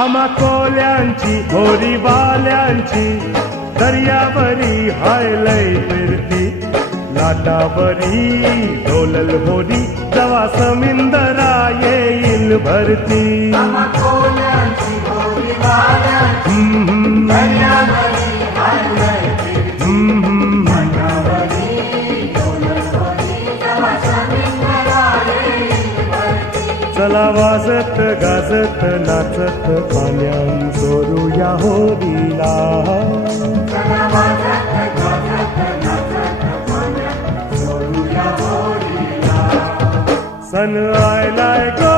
आम्हा कोल्यांची होरी बाल्यांची दर्यावरी हायलय फिरती लाटावरी डोलल होरी जवा समिंदरा येईल भरती चला वाजत गाजत नाचत पाण्यान चोरूया होरीला सन आयलाय गो